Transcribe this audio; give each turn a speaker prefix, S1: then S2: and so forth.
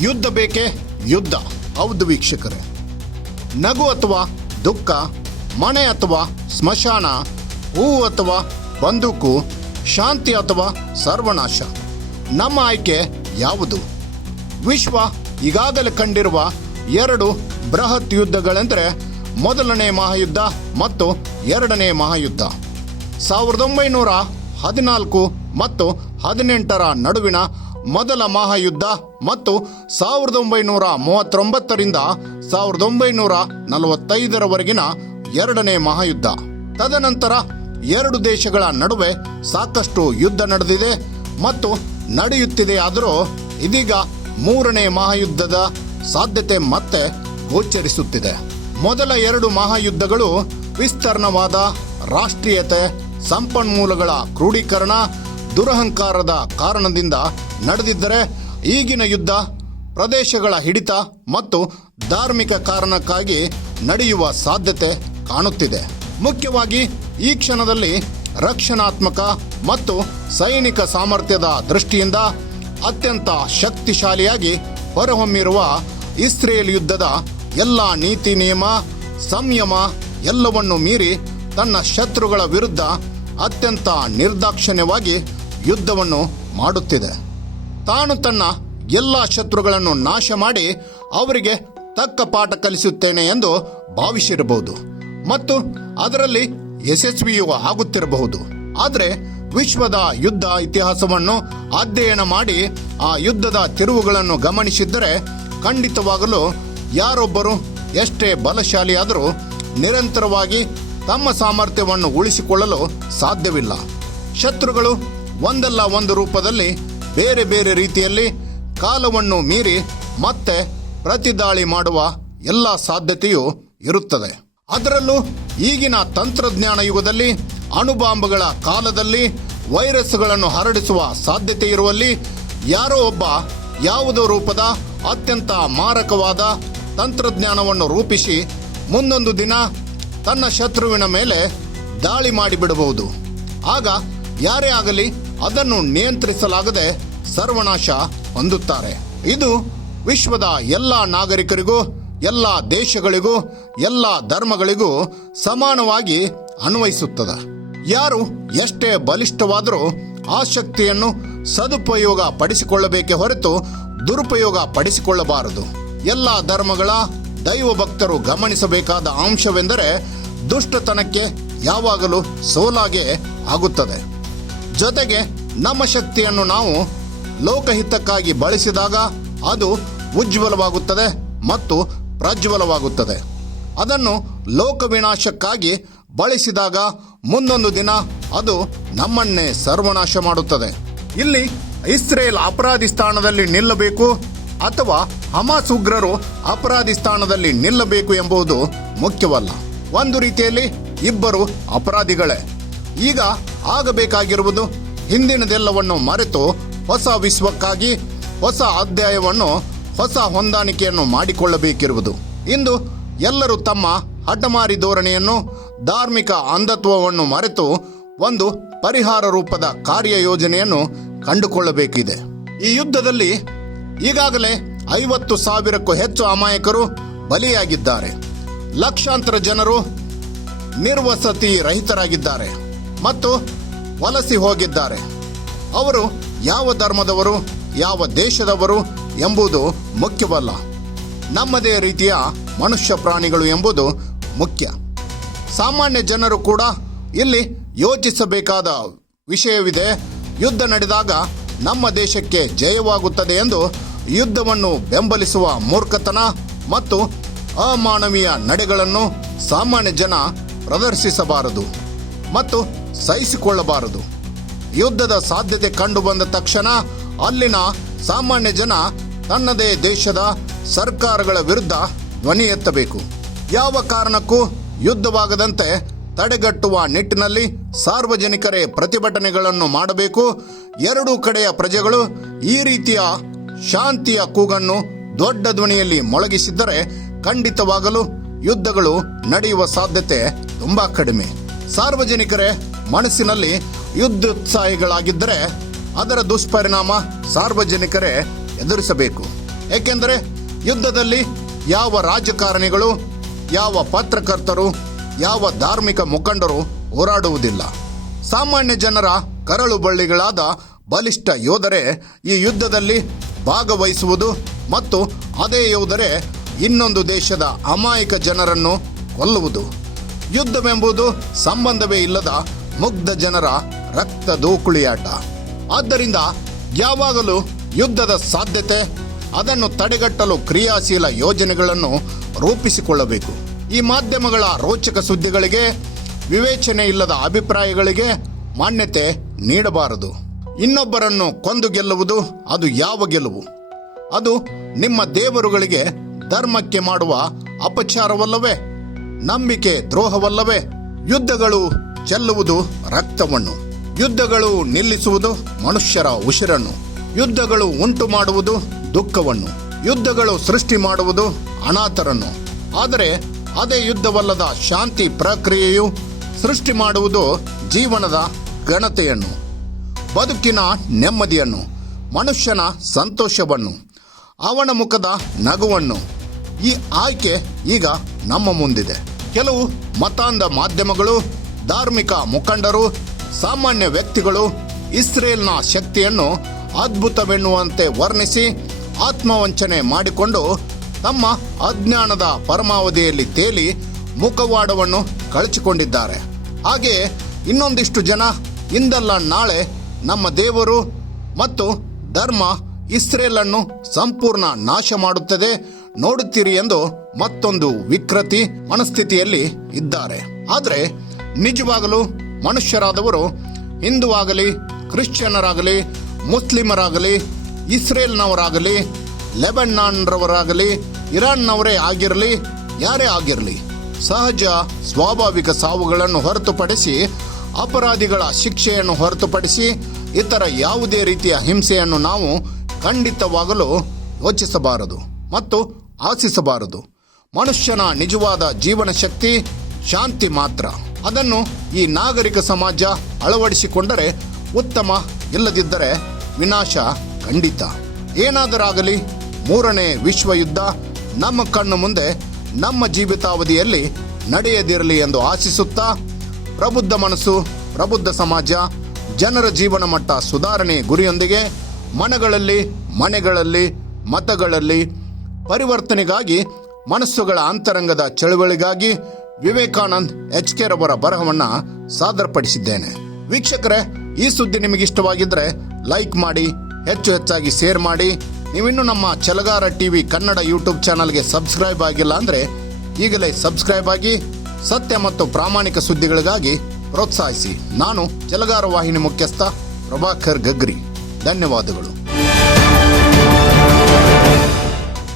S1: ಯುದ್ಧ ಬೇಕೇ? ಯುದ್ಧ. ಹೌದು ವೀಕ್ಷಕರೇ. ನಗು ಅಥವಾ ದುಃಖ ಮನೆ ಅಥವಾ ಸ್ಮಶಾನ ಹೂವು ಅಥವಾ ಬಂದೂಕು, ಶಾಂತಿ ಅಥವಾ ಸರ್ವನಾಶ. ನಮ್ಮ ಆಯ್ಕೆ ಯಾವುದು? ವಿಶ್ವ ಈಗಾಗಲೇ ಕಂಡಿರುವ ಎರಡು ಬೃಹತ್ ಯುದ್ಧಗಳೆಂದರೆ ಮೊದಲನೇ ಮಹಾಯುದ್ಧ ಮತ್ತು ಎರಡನೇ ಮಹಾಯುದ್ಧ. ಸಾವಿರದ ಒಂಬೈನೂರ ಹದಿನಾಲ್ಕು ಮತ್ತು ಹದಿನೆಂಟರ ನಡುವಿನ ಮೊದಲ ಮಹಾಯುದ್ಧ ಮತ್ತು ಸಾವಿರದ ಒಂಬೈನೂರ ಮೂವತ್ತೊಂಬತ್ತರಿಂದ ಸಾವಿರದ ಒಂಬೈನೂರ ನಲವತ್ತೈದರವರೆಗಿನ ಎರಡನೇ ಮಹಾಯುದ್ಧ. ತದನಂತರ ಎರಡು ದೇಶಗಳ ನಡುವೆ ಸಾಕಷ್ಟು ಯುದ್ಧ ನಡೆದಿದೆ ಮತ್ತು ನಡೆಯುತ್ತಿದೆ ಆದರೂ ಇದೀಗ ಮೂರನೇ ಮಹಾಯುದ್ಧದ ಸಾಧ್ಯತೆ ಮತ್ತೆ ಗೋಚರಿಸುತ್ತಿದೆ. ಮೊದಲ ಎರಡು ಮಹಾಯುದ್ಧಗಳು ವಿಸ್ತರಣವಾದ ರಾಷ್ಟ್ರೀಯತೆ, ಸಂಪನ್ಮೂಲಗಳ ಕ್ರೋಢೀಕರಣ ದುರಹಂಕಾರದ ಕಾರಣದಿಂದ ನಡೆದಿದ್ದರೆ ಈಗಿನ ಯುದ್ಧ ಪ್ರದೇಶಗಳ ಹಿಡಿತ ಮತ್ತು ಧಾರ್ಮಿಕ ಕಾರಣಕ್ಕಾಗಿ ನಡೆಯುವ ಸಾಧ್ಯತೆ ಕಾಣುತ್ತಿದೆ. ಮುಖ್ಯವಾಗಿ ಈ ಕ್ಷಣದಲ್ಲಿ ರಕ್ಷಣಾತ್ಮಕ ಮತ್ತು ಸೈನಿಕ ಸಾಮರ್ಥ್ಯದ ದೃಷ್ಟಿಯಿಂದ ಅತ್ಯಂತ ಶಕ್ತಿಶಾಲಿಯಾಗಿ ಹೊರಹೊಮ್ಮಿರುವ ಇಸ್ರೇಲ್ ಯುದ್ಧದ ಎಲ್ಲ ನೀತಿ ನಿಯಮ, ಸಂಯಮ ಎಲ್ಲವನ್ನು ಮೀರಿ ತನ್ನ ಶತ್ರುಗಳ ವಿರುದ್ಧ ಅತ್ಯಂತ ನಿರ್ದಾಕ್ಷಿಣ್ಯವಾಗಿ ಯುದ್ಧವನ್ನು ಮಾಡುತ್ತಿದೆ. ತಾನು ತನ್ನ ಎಲ್ಲ ಶತ್ರುಗಳನ್ನು ನಾಶ ಮಾಡಿ ಅವರಿಗೆ ತಕ್ಕ ಪಾಠ ಕಲಿಸುತ್ತೇನೆ ಎಂದು ಭಾವಿಸಿರಬಹುದು. ಮತ್ತು ಅದರಲ್ಲಿ ಯಶಸ್ವಿಯೂ ಆಗುತ್ತಿರಬಹುದು. ಆದರೆ ವಿಶ್ವದ ಯುದ್ಧ ಇತಿಹಾಸವನ್ನು ಅಧ್ಯಯನ ಮಾಡಿ ಆ ಯುದ್ಧದ ತಿರುವುಗಳನ್ನು ಗಮನಿಸಿದ್ದರೆ ಖಂಡಿತವಾಗಲೂ ಯಾರೊಬ್ಬರು ಎಷ್ಟೇ ಬಲಶಾಲಿಯಾದರೂ ನಿರಂತರವಾಗಿ ತಮ್ಮ ಸಾಮರ್ಥ್ಯವನ್ನು ಉಳಿಸಿಕೊಳ್ಳಲು ಸಾಧ್ಯವಿಲ್ಲ. ಶತ್ರುಗಳು ಒಂದಲ್ಲ ಒಂದು ರೂಪದಲ್ಲಿ ಬೇರೆ ಬೇರೆ ರೀತಿಯಲ್ಲಿ ಕಾಲವನ್ನು ಮೀರಿ ಮತ್ತೆ ಪ್ರತಿದಾಳಿ ಮಾಡುವ ಎಲ್ಲ ಸಾಧ್ಯತೆಯೂ ಇರುತ್ತದೆ. ಅದರಲ್ಲೂ ಈಗಿನ ತಂತ್ರಜ್ಞಾನ ಯುಗದಲ್ಲಿ ಅಣುಬಾಂಬ್ಗಳ ಕಾಲದಲ್ಲಿ ವೈರಸ್ಗಳನ್ನು ಹರಡಿಸುವ ಸಾಧ್ಯತೆ ಇರುವಲ್ಲಿ ಯಾರೋ ಒಬ್ಬ ಯಾವುದೋ ರೂಪದ ಅತ್ಯಂತ ಮಾರಕವಾದ ತಂತ್ರಜ್ಞಾನವನ್ನು ರೂಪಿಸಿ ಮುಂದೊಂದು ದಿನ ತನ್ನ ಶತ್ರುವಿನ ಮೇಲೆ ದಾಳಿ ಮಾಡಿಬಿಡಬಹುದು. ಆಗ ಯಾರೇ ಆಗಲಿ ಅದನ್ನು ನಿಯಂತ್ರಿಸಲಾಗದೆ ಸರ್ವನಾಶ ಹೊಂದುತ್ತಾರೆ. ಇದು ವಿಶ್ವದ ಎಲ್ಲ ನಾಗರಿಕರಿಗೂ, ಎಲ್ಲ ದೇಶಗಳಿಗೂ, ಎಲ್ಲ ಧರ್ಮಗಳಿಗೂ ಸಮಾನವಾಗಿ ಅನ್ವಯಿಸುತ್ತದೆ. ಯಾರು ಎಷ್ಟೇ ಬಲಿಷ್ಠವಾದರೂ ಆ ಶಕ್ತಿಯನ್ನು ಸದುಪಯೋಗ ಪಡಿಸಿಕೊಳ್ಳಬೇಕೆ ಹೊರತು ದುರುಪಯೋಗ ಪಡಿಸಿಕೊಳ್ಳಬಾರದು ಎಲ್ಲ ಧರ್ಮಗಳ ದೈವ ಭಕ್ತರು ಗಮನಿಸಬೇಕಾದ ಅಂಶವೆಂದರೆ ದುಷ್ಟತನಕ್ಕೆ ಯಾವಾಗಲೂ ಸೋಲಾಗೆ ಆಗುತ್ತದೆ. ಜೊತೆಗೆ ನಮ್ಮ ಶಕ್ತಿಯನ್ನು ನಾವು ಲೋಕಹಿತಕ್ಕಾಗಿ ಬಳಸಿದಾಗ ಅದು ಉಜ್ವಲವಾಗುತ್ತದೆ ಮತ್ತು ಪ್ರಜ್ವಲವಾಗುತ್ತದೆ. ಅದನ್ನು ಲೋಕ ವಿನಾಶಕ್ಕಾಗಿ ಬಳಸಿದಾಗ ಮುಂದೊಂದು ದಿನ ಅದು ನಮ್ಮನ್ನೇ ಸರ್ವನಾಶ ಮಾಡುತ್ತದೆ. ಇಲ್ಲಿ ಇಸ್ರೇಲ್ ಅಪರಾಧಿ ಸ್ಥಾನದಲ್ಲಿ ನಿಲ್ಲಬೇಕು ಅಥವಾ ಹಮಾಸ್ ಉಗ್ರರು ಅಪರಾಧಿ ಸ್ಥಾನದಲ್ಲಿ ನಿಲ್ಲಬೇಕು ಎಂಬುದು ಮುಖ್ಯವಲ್ಲ. ಒಂದು ರೀತಿಯಲ್ಲಿ ಇಬ್ಬರು ಅಪರಾಧಿಗಳೇ. ಈಗ ಆಗಬೇಕಾಗಿರುವುದು ಹಿಂದಿನದೆಲ್ಲವನ್ನು ಮರೆತು ಹೊಸ ವಿಶ್ವಕ್ಕಾಗಿ ಹೊಸ ಅಧ್ಯಾಯವನ್ನು, ಹೊಸ ಹೊಂದಾಣಿಕೆಯನ್ನು ಮಾಡಿಕೊಳ್ಳಬೇಕಿರುವುದು. ಇಂದು ಎಲ್ಲರೂ ತಮ್ಮ ಹಠಮಾರಿ ಧೋರಣೆಯನ್ನು, ಧಾರ್ಮಿಕ ಅಂಧತ್ವವನ್ನು ಮರೆತು ಒಂದು ಪರಿಹಾರ ರೂಪದ ಕಾರ್ಯಯೋಜನೆಯನ್ನು ಕಂಡುಕೊಳ್ಳಬೇಕಿದೆ. ಈ ಯುದ್ಧದಲ್ಲಿ ಈಗಾಗಲೇ ಐವತ್ತು ಸಾವಿರಕ್ಕೂ ಹೆಚ್ಚು ಅಮಾಯಕರು ಬಲಿಯಾಗಿದ್ದಾರೆ. ಲಕ್ಷಾಂತರ ಜನರು ನಿರ್ವಸತಿ ರಹಿತರಾಗಿದ್ದಾರೆ. ಮತ್ತು ವಲಸಿ ಹೋಗಿದ್ದಾರೆ. ಅವರು ಯಾವ ಧರ್ಮದವರು, ಯಾವ ದೇಶದವರು ಎಂಬುದು ಮುಖ್ಯವಲ್ಲ. ನಮ್ಮದೇ ರೀತಿಯ ಮನುಷ್ಯ ಪ್ರಾಣಿಗಳು ಎಂಬುದು ಮುಖ್ಯ. ಸಾಮಾನ್ಯ ಜನರು ಕೂಡ ಇಲ್ಲಿ ಯೋಚಿಸಬೇಕಾದ ವಿಷಯವಿದೆ. ಯುದ್ಧ ನಡೆದಾಗ ನಮ್ಮ ದೇಶಕ್ಕೆ ಜಯವಾಗುತ್ತದೆ ಎಂದು ಯುದ್ಧವನ್ನು ಬೆಂಬಲಿಸುವ ಮೂರ್ಖತನ ಮತ್ತು ಅಮಾನವೀಯ ನಡೆಗಳನ್ನು ಸಾಮಾನ್ಯ ಜನ ಪ್ರದರ್ಶಿಸಬಾರದು. ಮತ್ತು ಸಹಿಸಿಕೊಳ್ಳಬಾರದು. ಯುದ್ಧದ ಸಾಧ್ಯತೆ ಕಂಡುಬಂದ ತಕ್ಷಣ ಅಲ್ಲಿನ ಸಾಮಾನ್ಯ ಜನ ತನ್ನದೇ ದೇಶದ ಸರ್ಕಾರಗಳ ವಿರುದ್ಧ ಧ್ವನಿ ಎತ್ತಬೇಕು. ಯಾವ ಕಾರಣಕ್ಕೂ ಯುದ್ಧವಾಗದಂತೆ ತಡೆಗಟ್ಟುವ ನಿಟ್ಟಿನಲ್ಲಿ ಸಾರ್ವಜನಿಕರೇ ಪ್ರತಿಭಟನೆಗಳನ್ನು ಮಾಡಬೇಕು. ಎರಡೂ ಕಡೆಯ ಪ್ರಜೆಗಳು ಈ ರೀತಿಯ ಶಾಂತಿಯ ಕೂಗನ್ನು ದೊಡ್ಡ ಧ್ವನಿಯಲ್ಲಿ ಮೊಳಗಿಸಿದ್ದರೆ ಖಂಡಿತವಾಗಲು ಯುದ್ಧಗಳು ನಡೆಯುವ ಸಾಧ್ಯತೆ ತುಂಬಾ ಕಡಿಮೆ. ಸಾರ್ವಜನಿಕರೇ ಮನಸ್ಸಿನಲ್ಲಿ ಯುದ್ಧೋತ್ಸಾಹಿಗಳಾಗಿದ್ದರೆ ಅದರ ದುಷ್ಪರಿಣಾಮ ಸಾರ್ವಜನಿಕರೇ ಎದುರಿಸಬೇಕು. ಏಕೆಂದರೆ ಯುದ್ಧದಲ್ಲಿ ಯಾವ ರಾಜಕಾರಣಿಗಳು, ಯಾವ ಪತ್ರಕರ್ತರು, ಯಾವ ಧಾರ್ಮಿಕ ಮುಖಂಡರು ಹೋರಾಡುವುದಿಲ್ಲ. ಸಾಮಾನ್ಯ ಜನರ ಕರಳು ಬಳ್ಳಿಗಳಾದ ಬಲಿಷ್ಠ ಯೋಧರೇ ಈ ಯುದ್ಧದಲ್ಲಿ ಭಾಗವಹಿಸುವುದು ಮತ್ತು ಅದೇ ಯೋಧರೇ ಇನ್ನೊಂದು ದೇಶದ ಅಮಾಯಕ ಜನರನ್ನು ಕೊಲ್ಲುವುದು. ಯುದ್ಧವೆಂಬುದು ಸಂಬಂಧವೇ ಇಲ್ಲದ ಮುಗ್ಧ ಜನರ ರಕ್ತ ದೋಕುಳಿಯಾಟ. ಆದ್ದರಿಂದ ಯಾವಾಗಲೂ ಯುದ್ಧದ ಸಾಧ್ಯತೆ, ಅದನ್ನು ತಡೆಗಟ್ಟಲು ಕ್ರಿಯಾಶೀಲ ಯೋಜನೆಗಳನ್ನು ರೂಪಿಸಿಕೊಳ್ಳಬೇಕು. ಈ ಮಾಧ್ಯಮಗಳ ರೋಚಕ ಸುದ್ದಿಗಳಿಗೆ, ವಿವೇಚನೆ ಇಲ್ಲದ ಅಭಿಪ್ರಾಯಗಳಿಗೆ ಮಾನ್ಯತೆ ನೀಡಬಾರದು. ಇನ್ನೊಬ್ಬರನ್ನು ಕೊಂದು ಗೆಲ್ಲುವುದು, ಅದು ಯಾವ ಗೆಲುವು? ಅದು ನಿಮ್ಮ ದೇವರುಗಳಿಗೆ ಧರ್ಮಕ್ಕೆ ಮಾಡುವ ಅಪಚಾರವಲ್ಲವೇ? ನಂಬಿಕೆ ದ್ರೋಹವಲ್ಲವೇ? ಯುದ್ಧಗಳು ಚೆಲ್ಲುವುದು ರಕ್ತವನ್ನು. ಯುದ್ಧಗಳು ನಿಲ್ಲಿಸುವುದು ಮನುಷ್ಯರ ಉಸಿರನ್ನು. ಯುದ್ಧಗಳು ಉಂಟು ಮಾಡುವುದು ದುಃಖವನ್ನು. ಯುದ್ಧಗಳು ಸೃಷ್ಟಿ ಮಾಡುವುದು ಅನಾಥರನ್ನು. ಆದರೆ ಅದೇ ಯುದ್ಧವಲ್ಲದ ಶಾಂತಿ ಪ್ರಕ್ರಿಯೆಯು ಸೃಷ್ಟಿ ಮಾಡುವುದು ಜೀವನದ ಘನತೆಯನ್ನು. ಬದುಕಿನ ನೆಮ್ಮದಿಯನ್ನು. ಮನುಷ್ಯನ ಸಂತೋಷವನ್ನು. ಅವನ ಮುಖದ ನಗುವನ್ನು. ಈ ಆಯ್ಕೆ ಈಗ ನಮ್ಮ ಮುಂದಿದೆ. ಕೆಲವು ಮತಾಂಧ ಮಾಧ್ಯಮಗಳು ಧಾರ್ಮಿಕ ಮುಖಂಡರು, ಸಾಮಾನ್ಯ ವ್ಯಕ್ತಿಗಳು ಇಸ್ರೇಲ್ನ ಶಕ್ತಿಯನ್ನು ಅದ್ಭುತವೆನ್ನುವಂತೆ ವರ್ಣಿಸಿ ಆತ್ಮವಂಚನೆ ಮಾಡಿಕೊಂಡು ತಮ್ಮ ಅಜ್ಞಾನದ ಪರಮಾವಧಿಯಲ್ಲಿ ತೇಲಿ ಮುಖವಾಡವನ್ನು ಕಳಚಿಕೊಂಡಿದ್ದಾರೆ. ಹಾಗೆಯೇ ಇನ್ನೊಂದಿಷ್ಟು ಜನ ಇಂದಲ್ಲ ನಾಳೆ ನಮ್ಮ ದೇವರು ಮತ್ತು ಧರ್ಮ ಇಸ್ರೇಲನ್ನು ಸಂಪೂರ್ಣ ನಾಶ ಮಾಡುತ್ತದೆ. ನೋಡುತ್ತೀರಿ ಎಂದು ಮತ್ತೊಂದು ವಿಕೃತಿ ಮನಸ್ಥಿತಿಯಲ್ಲಿ ಇದ್ದಾರೆ. ಆದರೆ ನಿಜವಾಗಲೂ ಮನುಷ್ಯರಾದವರು ಹಿಂದೂ ಆಗಲಿ ಕ್ರಿಶ್ಚಿಯನ್ನರಾಗಲಿ, ಮುಸ್ಲಿಮರಾಗಲಿ, ಇಸ್ರೇಲ್ನವರಾಗಲಿ ಲೆಬನಾನ್ರವರಾಗಲಿ ಇರಾನ್ನವರೇ ಆಗಿರಲಿ, ಯಾರೇ ಆಗಿರಲಿ, ಸಹಜ ಸ್ವಾಭಾವಿಕ ಸಾವುಗಳನ್ನು ಹೊರತುಪಡಿಸಿ, ಅಪರಾಧಿಗಳ ಶಿಕ್ಷೆಯನ್ನು ಹೊರತುಪಡಿಸಿ, ಇತರ ಯಾವುದೇ ರೀತಿಯ ಹಿಂಸೆಯನ್ನು ನಾವು ಖಂಡಿತವಾಗಲು ಯೋಚಿಸಬಾರದು ಮತ್ತು ಆಶಿಸಬಾರದು. ಮನುಷ್ಯನ ನಿಜವಾದ ಜೀವನ ಶಕ್ತಿ ಶಾಂತಿ ಮಾತ್ರ. ಅದನ್ನು ಈ ನಾಗರಿಕ ಸಮಾಜ ಅಳವಡಿಸಿಕೊಂಡರೆ ಉತ್ತಮ ಇಲ್ಲದಿದ್ದರೆ ವಿನಾಶ ಖಂಡಿತ. ಏನಾದರಾಗಲಿ, ಮೂರನೇ ವಿಶ್ವಯುದ್ಧ ನಮ್ಮ ಕಣ್ಣು ಮುಂದೆ, ನಮ್ಮ ಜೀವಿತಾವಧಿಯಲ್ಲಿ ನಡೆಯದಿರಲಿ ಎಂದು ಆಶಿಸುತ್ತಾ, ಪ್ರಬುದ್ಧ ಮನಸ್ಸು, ಪ್ರಬುದ್ಧ ಸಮಾಜ, ಜನರ ಜೀವನ ಮಟ್ಟ ಸುಧಾರಣೆ ಗುರಿಯೊಂದಿಗೆ ಮನಗಳಲ್ಲಿ, ಮನೆಗಳಲ್ಲಿ, ಮತಗಳಲ್ಲಿ ಪರಿವರ್ತನೆಗಾಗಿ, ಮನಸ್ಸುಗಳ ಅಂತರಂಗದ ಚಳುವಳಿಗಾಗಿ ವಿವೇಕಾನಂದ್ ಎಚ್ ಕೆ ರವರ ಬರಹವನ್ನ ಸಾದರಪಡಿಸಿದ್ದೇನೆ. ವೀಕ್ಷಕರೇ, ಈ ಸುದ್ದಿ ನಿಮಗೆ ಇಷ್ಟವಾಗಿದ್ರೆ ಲೈಕ್ ಮಾಡಿ, ಹೆಚ್ಚು ಹೆಚ್ಚಾಗಿ ಶೇರ್ ಮಾಡಿ. ನೀವಿನ್ನೂ ನಮ್ಮ ಚಲಗಾರ ಟಿವಿ ಕನ್ನಡ ಯೂಟ್ಯೂಬ್ ಚಾನಲ್ಗೆ ಸಬ್ಸ್ಕ್ರೈಬ್ ಆಗಿಲ್ಲ ಅಂದರೆ ಈಗಲೇ ಸಬ್ಸ್ಕ್ರೈಬ್ ಆಗಿ, ಸತ್ಯ ಮತ್ತು ಪ್ರಾಮಾಣಿಕ ಸುದ್ದಿಗಳಿಗಾಗಿ ಪ್ರೋತ್ಸಾಹಿಸಿ. ನಾನು ಚಲಗಾರ ವಾಹಿನಿ ಮುಖ್ಯಸ್ಥ ಪ್ರಭಾಕರ್ ಗಗ್ರಿ. ಧನ್ಯವಾದಗಳು.